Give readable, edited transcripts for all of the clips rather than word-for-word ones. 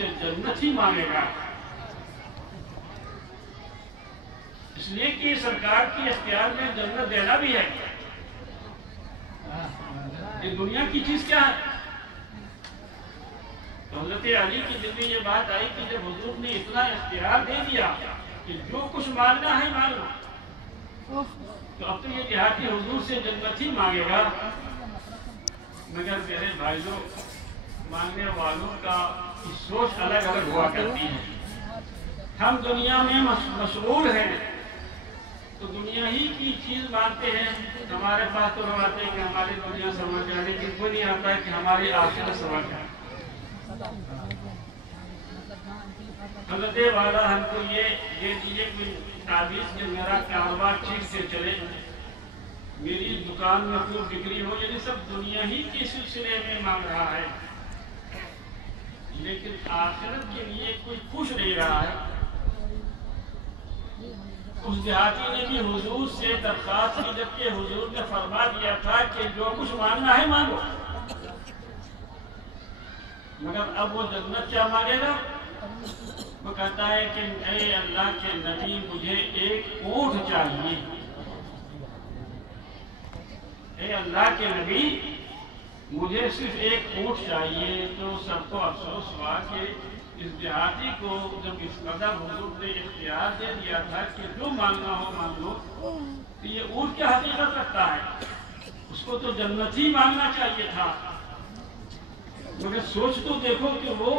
سے جنت ہی مانگے گا، اس لیے کہ سرکار کی اختیار میں جنت دینا بھی ہے۔ یہ دنیا کی چیز کیا ہے؟ تو حضرت علی کی دل میں یہ بات آئی کہ جب حضور نے اتنا اختیار دے دیا کہ جو کچھ مانگنا ہے مانگنا، تو اب تو یہ دیہاتی حضور سے جنت ہی مانگے گا۔ مگر میرے بھائیوں، مانگنے والوں کا سوچ الگ الگ ہوا کرتی ہے۔ ہم دنیا میں مشغول ہیں تو دنیا ہی کی چیز مانتے ہیں۔ ہمارے پاس تو آتے ہیں کہ ہماری دنیا سمجھ جائے، لیکن کوئی نہیں آتا ہے کہ ہماری آخرت سمجھ جائے۔ حضرت والا ہم کو یہ دیجیے کوئی تعویذ کہ میرا کاروبار ٹھیک سے چلے، میری دکان میں خوب بکری ہو، یعنی سب دنیا ہی کے سلسلے میں مانگ رہا ہے، لیکن آخرت کے لیے کوئی خوش نہیں رہا ہے۔ اس دیہاتی نے بھی حضور سے درخواست کی، جبکہ حضور نے فرما دیا تھا کہ جو کچھ مانگنا ہے مانگو، مگر اب وہ جنت کیا مانگے گا؟ وہ کہتا ہے کہ اے اللہ کے نبی، مجھے ایک اونٹ چاہیے۔ اے اللہ کے نبی، مجھے صرف ایک اونٹ چاہیے۔ تو سب کو افسوس ہوا کہ اس دیہاتی کو جب اس قدر حضور نے اختیار دے دیا تھا کہ جو مانگنا ہو مانگ لو، تو یہ اونٹ کیا حقیقت رکھتا ہے؟ اس کو تو جنت ہی مانگنا چاہیے تھا۔ مگر سوچ تو دیکھو کہ وہ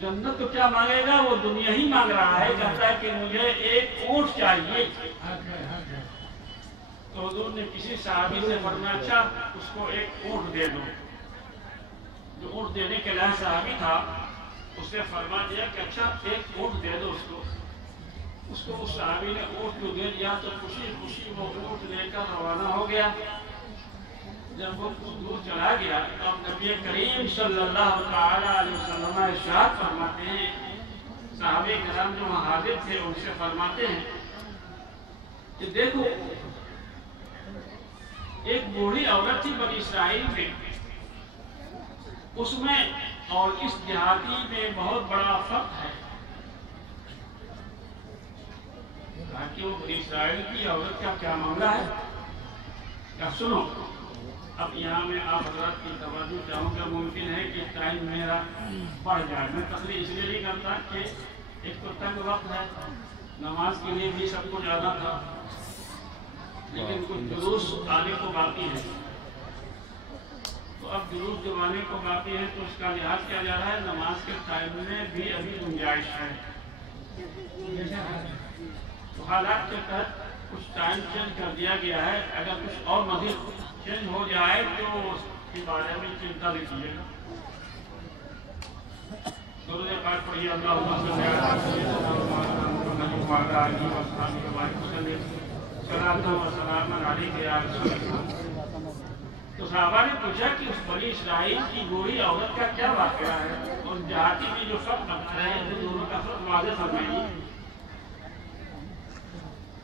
جنت تو کیا مانگے گا، وہ دنیا ہی مانگ رہا ہے۔ کہتا ہے کہ مجھے ایک اونٹ چاہیے۔ تو حضور نے کسی صحابی سے فرمایا اچھا اس کو ایک اونٹ دے دو۔ جو اونٹ دینے کے لائق صحابی تھا اس نے فرما دیا کہ اچھا ایک اونٹ دے دو اس کو اس صحابی نے اونٹ کو دے دیا، تو خوشی خوشی وہ اونٹ لے کر روانہ ہو گیا۔ جب وہ کچھ دور چلا گیا تو اب نبی کریم صلی اللہ تعالی علیہ وسلم ارشاد فرماتے ہیں، صحابہ کرام جو وہاں حاضر تھے ان سے فرماتے ہیں کہ دیکھو ایک بوڑھی عورت تھی بنی اسرائیل میں، اس میں اور اس دیہاتی میں بہت بڑا فرق ہے۔ کہ وہ بنی اسرائیل کی عورت کا کیا معاملہ ہے، کیا سنو۔ اب یہاں میں آپ حضرات کی توجہ چاہوں گا، ممکن ہے کہ ٹائم میرا بڑھ جائے۔ میں تقریر اس لیے نہیں کرتا کہ ایک تو تنگ وقت ہے، نماز کے لیے بھی سب کو زیادہ تھا، لیکن کچھ جلوس آنے کو باقی ہے۔ تو اب جلوس جو آنے کو باقی ہے تو اس کا لحاظ کیا جا رہا ہے، نماز کے ٹائم میں بھی ابھی گنجائش ہے۔ تو حالات کے تحت کچھ ٹائم چینج کر دیا گیا ہے، اگر کچھ اور مزید چینج ہو جائے تو اس کے بارے میں چنتا نہیں کیجیے گا۔ درود پاک پڑھیے، اللہم صلی علی محمد وعلی آلہ وصحبہ وسلم، صلاۃ و سلام علیک یا رسول اللہ۔ تو صحابہ نے پوچھا کہ اس بنی اسرائیل کی بوڑھی عورت کا کیا واقعہ ہے، اور دیہاتی میں جو فرق رکھتا ہے دونوں کا فرق واضح فرمائیے۔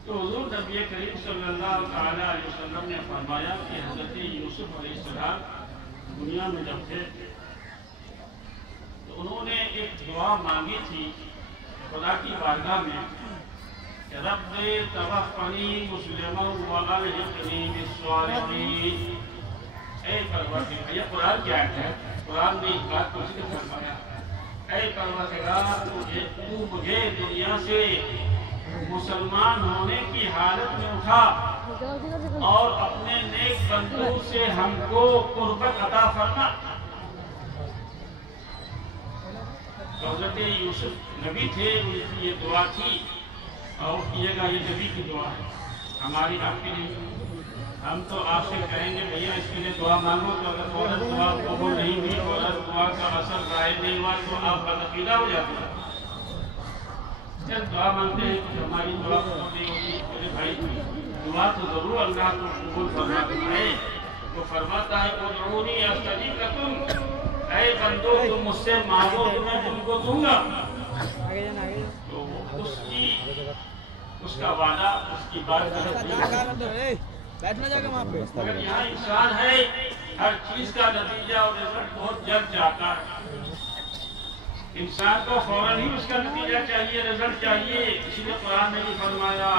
تو حضور نبی کریم صلی اللہ تعالی علیہ وسلم نے فرمایا کہ حضرت یوسف علیہ السلام دنیا میں جب تھے تو انہوں نے ایک دعا مانگی تھی خدا کی بارگاہ میں کہ رب توفنی مسلما والحقنی بالصالحین۔ اے پروردگار، یہ قرآن کی آیت ہے، قرآن نے اس بات کو ذکر فرمایا، اے پروردگار تو مجھے دنیا سے مسلمان ہونے کی حالت میں اٹھا اور اپنے نیک بندوں سے ہم کو قربت عطا فرما۔ تو حضرت یوسف نبی تھے، ان کی یہ دعا تھی، اور کیے گا یہ نبی کی دعا ہے، ہماری آپ کی نہیں۔ ہم تو آپ سے کہیں گے بھیا اس کے لیے دعا مانگو، تو اگر فوراً دعا قبول نہیں ہوئی اور دعا کا اثر ظاہر نہیں ہوا تو آپ بدعقیدہ ہو جاتے ہیں۔ جب دعا مانگتے ہیں کہ ہماری دعا قبول نہیں ہوتی، میرے بھائی دعا تو ضرور اللہ کو قبول فرماتا ہے۔ وہ فرماتا ہے ادعونی استجب لکم، اے بندو تم مجھ سے مانگو تو میں تم کو دوں گا۔ تو اس کا وعدہ، اس کی بات بیٹھنا جا کے وہاں پہ، مگر یہاں انسان ہے، ہر چیز کا نتیجہ اور رزلٹ بہت جلد جاتا ہے۔ انسان کو فوراً ہی اس کا نتیجہ چاہیے، رزلٹ چاہیے. اسی لیے قرآن نے بھی فرمایا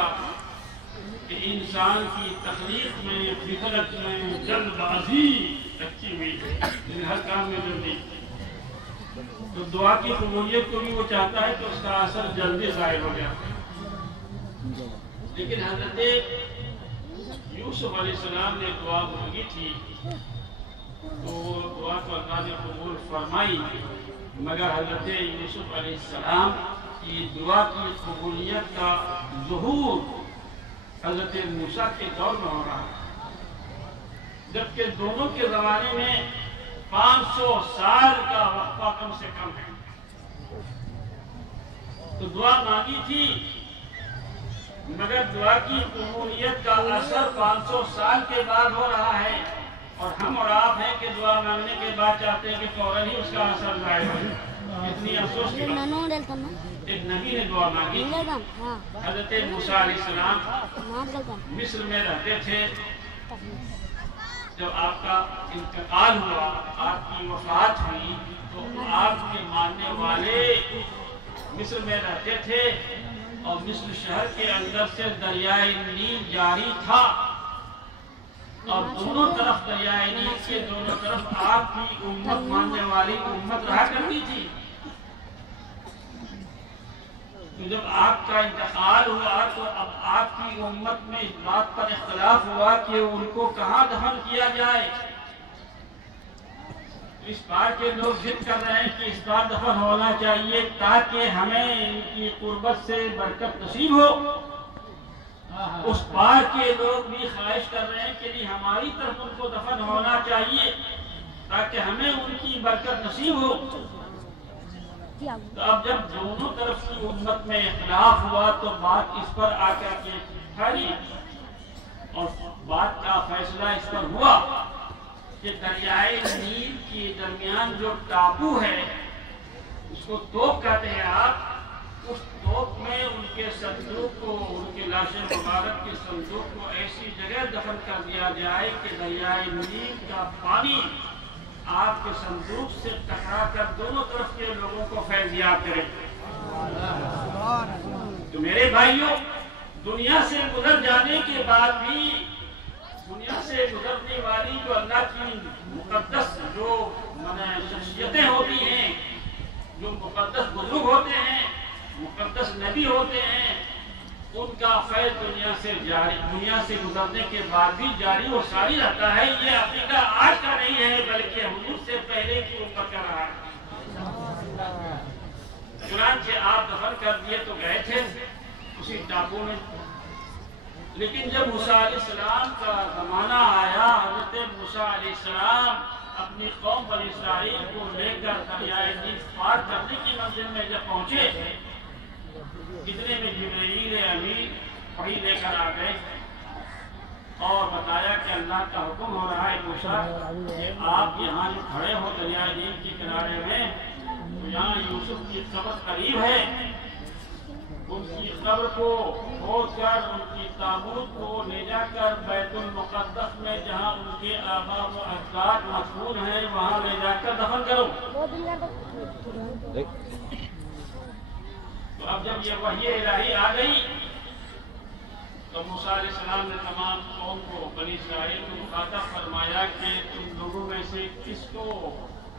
کہ انسان کی تخلیق میں، فطرت میں جلد بازی رکھی ہوئی ہے، ہر کام میں جلدی. تو دعا کی قبولیت کو بھی وہ چاہتا ہے کہ اس کا اثر جلدی ظاہر ہو جائے. لیکن حضرت یوسف علیہ السلام نے دعا مانگی تھی تو وہ دعا کو اللہ نے قبول فرمائی، مگر حضرت یوسف علیہ السلام کی دعا کی قبولیت کا ظہور حضرت موسیٰ کے دور میں ہو رہا ہے، جبکہ دونوں کے زمانے میں 500 سال کا وقفہ کم سے کم ہے. تو دعا مانگی تھی مگر دعا کی قبولیت کا اثر 500 سال کے بعد ہو رہا ہے، اور ہم اور آپ ہیں کہ دعا مانگنے کے بعد چاہتے ہیں کہ فوراً ہی اس کا اثر ظاہر ہو جائے. اتنی افسوس کی بات. ایک نبی نے دعا مانگی. حضرت موسیٰ علیہ السلام مصر میں رہتے تھے. جب آپ کا انتقال ہوا، آپ کی وفات ہوئی، تو آپ کے ماننے والے مصر میں رہتے تھے، اور مصر شہر کے اندر سے دریائے نیل جاری تھا، اور دونوں طرف دریائے نیل کے دونوں طرف آپ کی امت، ماننے والی امت رہا کرتی تھی. جب آپ کا انتقال ہوا تو اب آپ کی امت میں اس بات پر اختلاف ہوا کہ ان کو کہاں دفن کیا جائے. اس بار کے لوگ ضد کر رہے ہیں کہ اس بار دفن ہونا چاہیے تاکہ ہمیں ان کی قربت سے برکت نصیب ہو. اس بار کے لوگ بھی خواہش کر رہے ہیں کہ نہیں، ہماری طرف ان کو دفن ہونا چاہیے تاکہ ہمیں ان کی برکت نصیب ہو. تو اب جب دونوں طرف کی امت میں اختلاف ہوا تو بات اس پر آ کر کے ٹھہری، اور بات کا فیصلہ اس پر ہوا کہ دریائے نیل کے درمیان جو ٹاپو ہے، اس کو توپ کہتے ہیں آپ، اس توپ میں ان کے صندوق کو، ان کے لاش مبارک کے صندوق کو ایسی جگہ دفن کر دیا جائے کہ دریائے نیل کا پانی آپ کے صندوق سے ٹکرا کر دونوں طرف کے لوگوں کو فیضیاب کرے. تو میرے بھائیوں، دنیا سے گزر جانے کے بعد بھی، دنیا سے گزرنے والی جو اللہ کی مقدس جو شخصیتیں ہوتی ہیں، جو مقدس بزرگ ہوتے ہیں، مقدس نبی ہوتے ہیں، ان کا فیض دنیا سے گزرنے کے بعد بھی جاری و ساری رہتا ہے. یہ عقیدہ آج کا نہیں ہے بلکہ حضور سے پہلے کی امت کا رہا ہے. چنانچہ آپ دفن کر دیے تو گئے تھے اسی ٹاپو میں، لیکن جب موسیٰ علیہ السلام کا زمانہ آیا، حضرت موسیٰ علیہ السلام اپنی قوم بنی اسرائیل کو لے کر دریائے نیل پار کرنے کی منزل میں جب پہنچے، اتنے میں جبرائیل امین وحی لے کر آ گئے اور بتایا کہ اللہ کا حکم ہو رہا ہے موسیٰ کہ آپ یہاں جو کھڑے ہو دریائے نیل کے کنارے میں، تو یہاں یوسف کی قبر قریب ہے، ان کی قبر کو کھود کر ان کی تابوت کو لے جا کر بیت المقدس میں جہاں ان کے آباء و اجداد مدفون ہیں وہاں لے جا کر دفن کرو. تو اب جب یہ وحی الہی آ گئی تو موسیٰ علیہ السلام نے تمام قوم کو، بنی اسرائیل کو مخاطب فرمایا کہ تم لوگوں میں سے کس کو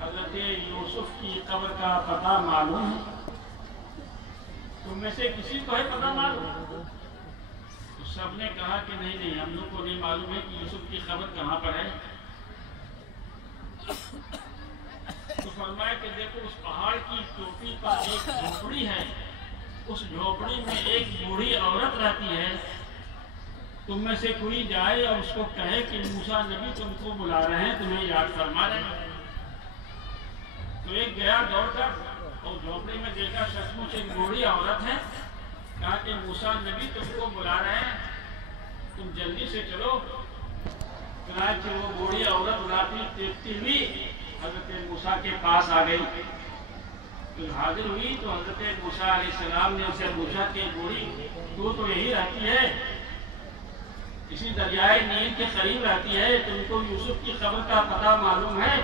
حضرت یوسف کی قبر کا پتہ معلوم ہے؟ تم میں سے کسی کو ہے پتہ معلوم؟ تو سب نے کہا کہ نہیں، ہم لوگ کو نہیں معلوم ہے کہ یوسف کی قبر کہاں پر ہے. تو فرمایا کہ دیکھو اس پہاڑ کی چوٹی پر ایک جھوپڑی ہے، اس جھوپڑی میں ایک بوڑھی عورت رہتی ہے، تم میں سے کوئی جائے اور اس کو کہے کہ موسیٰ نبی تم کو بلا رہے ہیں، تمہیں یاد فرما رہے ہیں. تو ایک گیا دوڑ کر اور جھوپڑی میں دیکھا سچ مچ ایک بوڑھی عورت ہے، کہا کہ موسیٰ نبی تم کو بلا رہے ہیں، تم جلدی سے چلو. چنانچہ وہ بوڑھی عورت بلاتی دیکھتی ہوئی حضرت موسیٰ کے پاس آ گئی. حاضر ہوئی تو حضرت موسیٰ علیہ السلام نے اسے پوچھا کہ بوڑھی تو یہی رہتی ہے، اسی دریائے نیل کے قریب رہتی ہے، تم کو یوسف کی قبر کا پتہ معلوم ہے؟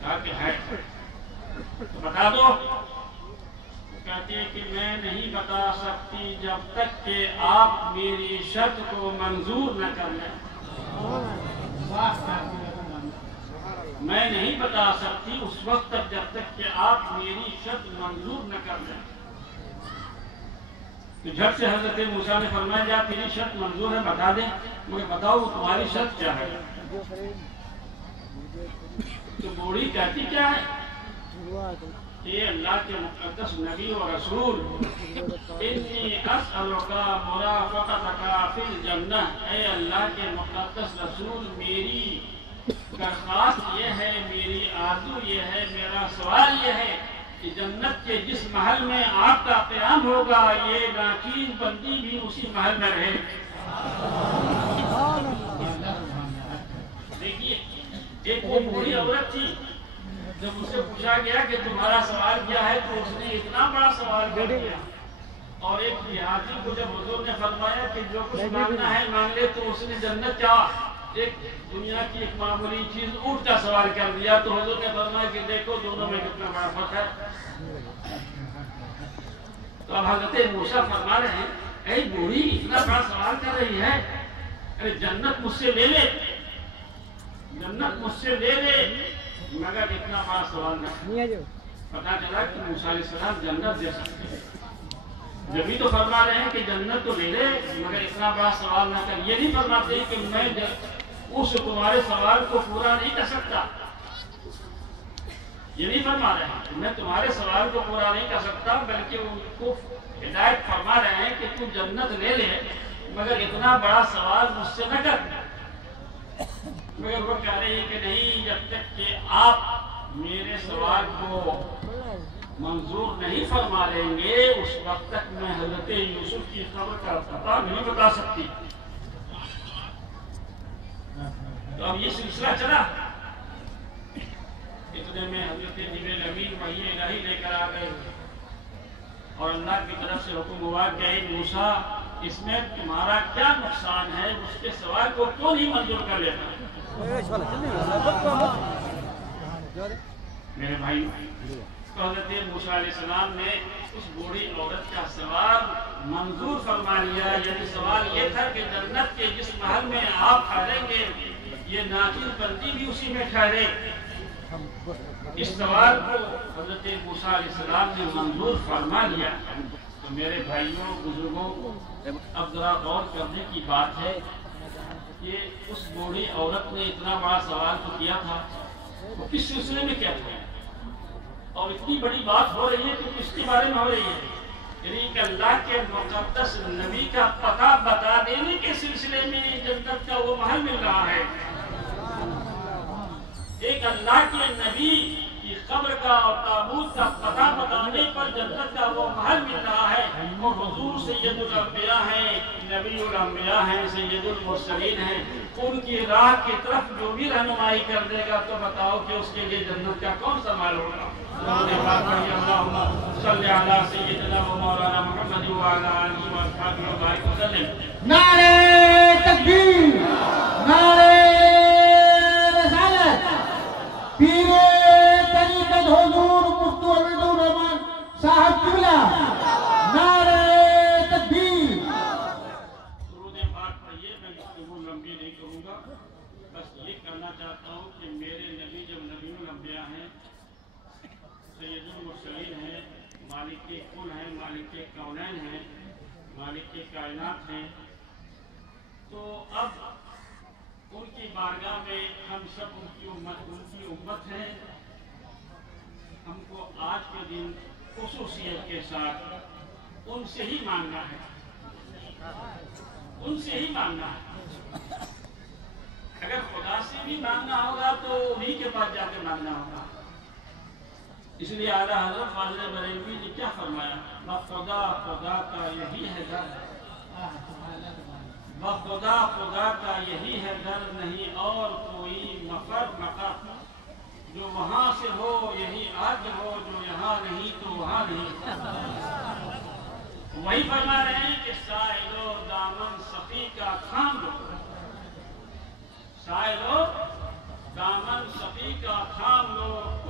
کہا کہ ہے. بتا دو. کہتے ہیں کہ میں نہیں بتا سکتی جب تک کہ آپ میری شرط کو منظور نہ کر لیں. میں نہیں بتا سکتی اس وقت تک جب تک کہ آپ میری شرط منظور نہ کر لیں. تو جھٹ سے حضرت موسیٰ نے فرمایا جا تیری شرط منظور ہے بتا دیں. مجھے بتاؤ تمہاری شرط کیا ہے. تو بوڑھی کہتی کیا ہے اے اللہ کے مقدس نبی و رسول انی اسألک مرافقتک فی الجنہ. اے اللہ کے مقدس رسول میری درخواست یہ ہے, میری آرزو یہ ہے, میرا سوال یہ ہے کہ جنت کے جس محل میں آپ کا قیام ہوگا یہ ناچیز بندی بھی اسی محل میں رہے. دیکھیے ایک وہ بوڑھی عورت تھی, جب اسے پوچھا گیا کہ تمہارا سوال کیا ہے تو اس نے اتنا بڑا سوال کر دیا. اور ایک دیہاتی کو جب حضور نے فرمایا کہ جو کچھ مانگنا ہے مانگ لے تو اس نے جنت چاہا, ایک دنیا کی ایک معمولی چیز اونٹ کا سوال کر دیا. تو حضور نے فرمایا کہ دیکھو دونوں میں کتنا بڑا فرق ہے. تو اب حضرت موسیٰ فرما رہے ہیں اے بوڑھی اتنا بڑا سوال کر رہی ہے, ارے جنت مجھ سے لے لے, جنت مجھ سے لے لے, مگر اتنا بڑا سوال نہ. پتا چلا کہ موسیٰ علیہ السلام جنت دے سکتے ہیں. جبھی تو فرما رہے ہیں کہ جنت تو لے لے مگر اتنا بڑا سوال نہ کر. یہ نہیں فرماتے کہ میں اس تمہارے سوال کو پورا نہیں کر سکتا. یہ نہیں فرما رہے ہیں میں تمہارے سوال کو پورا نہیں کر سکتا, بلکہ ان کو ہدایت فرما رہے ہیں کہ تو جنت لے لے مگر اتنا بڑا سوال مجھ سے نہ کر. مگر وہ کہہ رہے ہیں کہ نہیں, جب تک کہ آپ میرے سوال کو منظور نہیں فرما لیں گے اس وقت تک میں حضرت یوسف کی خبر کا پتہ نہیں بتا سکتی. تو اب یہ سلسلہ چلا. اتنے میں حضرت جبریل امین وحی الہی لے کر آ گئے اور اللہ کی طرف سے حکم ہوا کہ اے موسیٰ اس میں تمہارا کیا نقصان ہے, اس کے سوال کو کیوں نہیں منظور کر لیتا. میرے بھائی حضرت موسیٰ علیہ السلام نے اس بوڑھی عورت کا سوال منظور فرما لیا. یعنی سوال یہ تھا کہ جنت کے جس محل میں آپ ٹھہریں گے یہ ناچیز بندی بھی اسی میں ٹھہرے. اس سوال کو حضرت موسیٰ علیہ السلام نے منظور فرما لیا. تو میرے بھائیوں بزرگوں اب ذرا غور کرنے کی بات ہے کہ اس بوڑھی عورت نے اتنا بڑا سوال تو کیا تھا, وہ کس سلسلے میں کیا تھا, اور اتنی بڑی بات ہو رہی ہے کہ کس کے بارے میں ہو رہی ہے. یعنی کہ اللہ کے مقدس نبی کا پتہ بتا دینے کے سلسلے میں جنت کا وہ محل مل رہا ہے. ایک اللہ کے نبی کی قبر کا اور تابوت کا پتہ بتانے پر جنت کا وہ محل مل رہا ہے. اور حضور سید الانبیاء ہیں, نبی الانبیاء ہیں, سید المرسلین ہیں. ان کی راہ کی طرف جو بھی رہنمائی کر دے گا تو بتاؤ کہ اس کے لیے جنت کا کون سا مال ہوگا. اللہم صلی علی سیدنا و مولانا محمد وعلی آلہ واصحابہ وبارک وسلم. نعرہ تکبیر, نعرہ رسالت, پیر طریقت حضور مفتی عبید الرحمن صاحب قبلہ, نعرہ تکبیر. درود پاک پڑھیے. میں گفتگو لمبی نہیں کروں گا, بس یہ کرنا چاہتا ہوں کہ میرے نبی جب نبی الانبیاء ہیں, سید المرسلین ہیں, مالک کل ہیں, مالک کونین ہیں, مالک کائنات ہیں, تو اب ان کی بارگاہ میں ہم سب ان کی امت ہیں. ہم کو آج کے دن خصوصیت کے ساتھ ان سے ہی مانگنا ہے, ان سے ہی مانگنا ہے. اگر خدا سے بھی مانگنا ہوگا تو انہی کے پاس جا کے مانگنا ہوگا. اس لیے اعلیٰ حضرت فاضل بریلوی نے کیا فرمایا, بخدا خدا کا یہی ہے در, بخدا خدا کا یہی ہے در, نہیں اور کوئی مفر مقر. جو وہاں سے ہو یہی آج ہو, جو یہاں نہیں تو وہاں نہیں. وہی فرما رہے ہیں کہ سائلو دامن سخی کا تھام لو, سائلو دامن سخی کا تھام لو,